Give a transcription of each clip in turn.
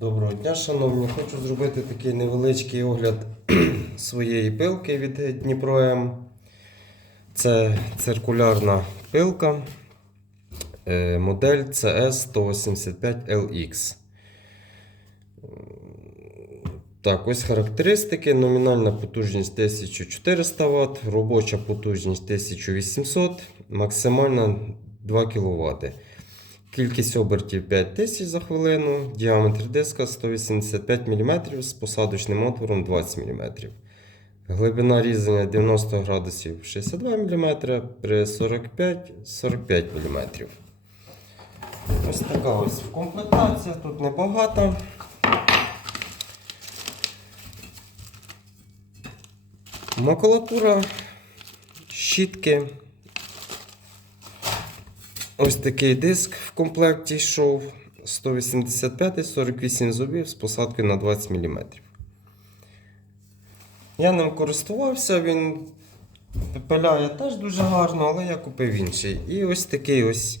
Доброго дня, шановні. Хочу зробити такий невеличкий огляд своєї пилки від Дніпро М. Це циркулярна пилка. е, Модель CS185LX. Так, ось характеристики. Номінальна потужність 1400 Вт, робоча потужність 1800, максимальна 2 кВт. Кількість обертів 5000 за хвилину, діаметр диска 185 мм з посадочним отвором 20 мм. Глибина різання 90 градусів 62 мм, при 45 45 мм. Ось така ось комплектація, тут небагато. Макулатура, щітки. Ось такий диск в комплекті йшов 185-48 зубів з посадкою на 20 мм. Я ним користувався, він пиляє теж дуже гарно, але я купив інший. І ось такий ось,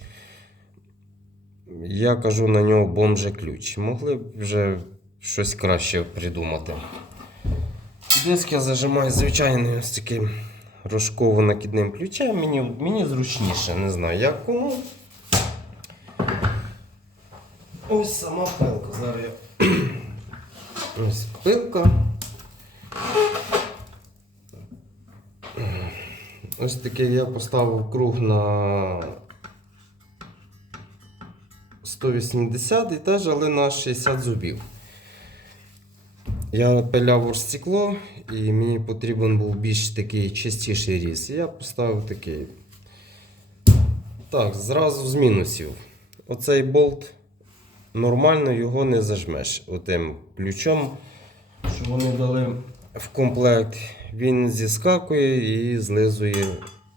я кажу на нього бомже ключ. Могли б вже щось краще придумати. Диск я зажимаю звичайним ось таким рожково-накидним ключем. Мені, мені зручніше, не знаю як кому. Ось сама пилка. Зараз я. Ось пилка. Ось такий я поставив круг на 180 і теж, але на 60 зубів. Я пиляв оргстекло і мені потрібен був більш такий чистіший різ. Я поставив такий. Так, зразу з мінусів. Оцей болт нормально його не зажмеш. Отим ключом, що вони дали в комплект, він зіскакує і злизує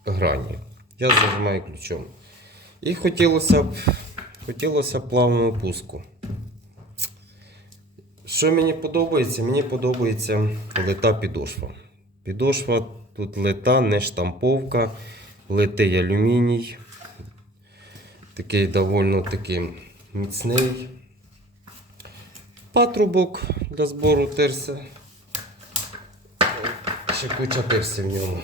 грані. Я зажимаю ключом. І хотілося б, хотілося б плавного пуску. Що мені подобається? Мені подобається лита підошва. Підошва тут лита, не штамповка, литий алюміній. Такий довольно такий міцний. Патрубок для збору тирси. Ще куча тирси в ньому.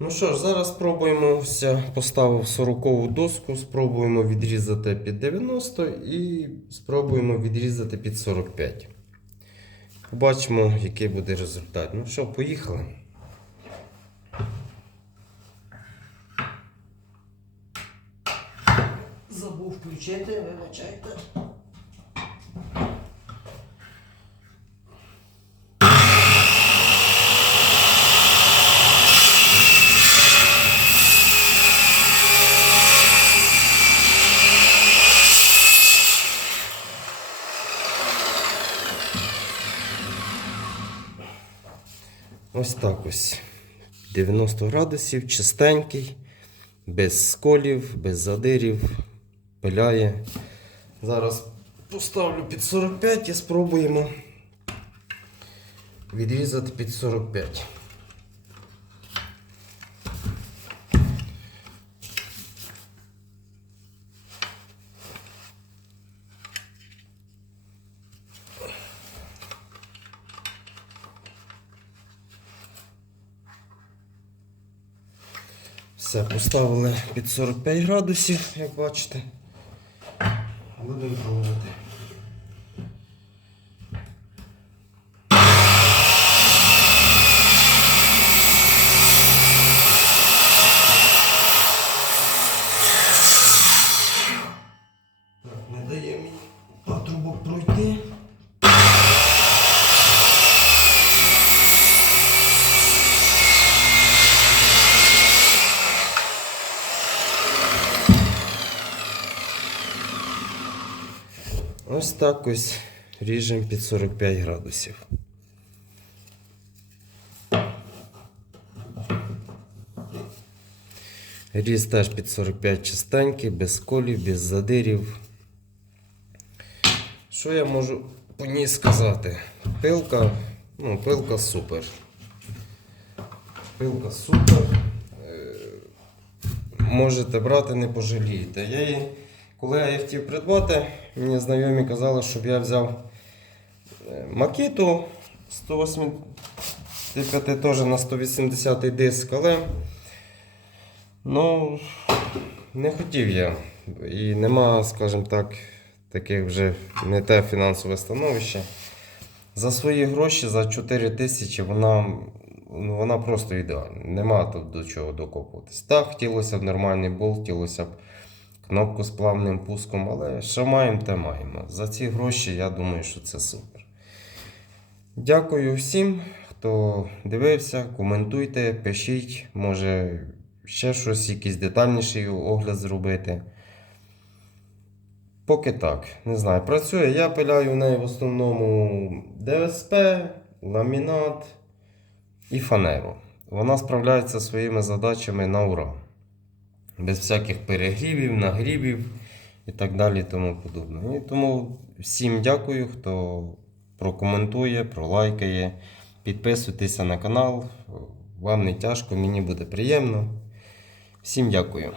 Ну що ж, зараз спробуємо ось поставив 40 доску, спробуємо відрізати під 90 і спробуємо відрізати під 45. Побачимо, який буде результат. Ну що, поїхали. Забув включити, вибачайте. Ось так ось. 90 градусів, чистенький, без сколів, без задирів, пиляє. Зараз поставлю під 45 і спробуємо відрізати під 45. Все, поставили під 45 градусів, як бачите. Будемо пробувати. Так, не дає мені патрубок пройти. Ось так ось ріжемо під 45 градусів. Різ теж під 45 чистенький, без колів, без задирів. Що я можу по ній сказати? Пилка, ну, пилка супер. Пилка супер. Е, Можете брати, не пожалієте. Я її Коли я хотів придбати, мені знайомі казали, щоб я взяв е, макіту 185 теж на 180 диск, але ну, не хотів я. І нема, скажімо так, таких вже не те фінансове становище. За свої гроші, за 4 тисячі, вона, ну, вона просто ідеальна. Нема тут до чого докопуватись. Так, хотілося б нормальний болт, хотілося б кнопку з плавним пуском, але що маємо, те маємо. За ці гроші я думаю, що це супер. Дякую всім, хто дивився. Коментуйте, пишіть, може ще щось, якийсь детальніший огляд зробити. Поки так, не знаю. Працює. Я пиляю в неї в основному ДСП, ламінат і фанеру. Вона справляється своїми задачами на ура. Без всяких перегрівів, нагрівів і так далі. Тому подобне. І тому всім дякую, хто прокоментує, пролайкає. Підписуйтеся на канал. Вам не тяжко, мені буде приємно. Всім дякую.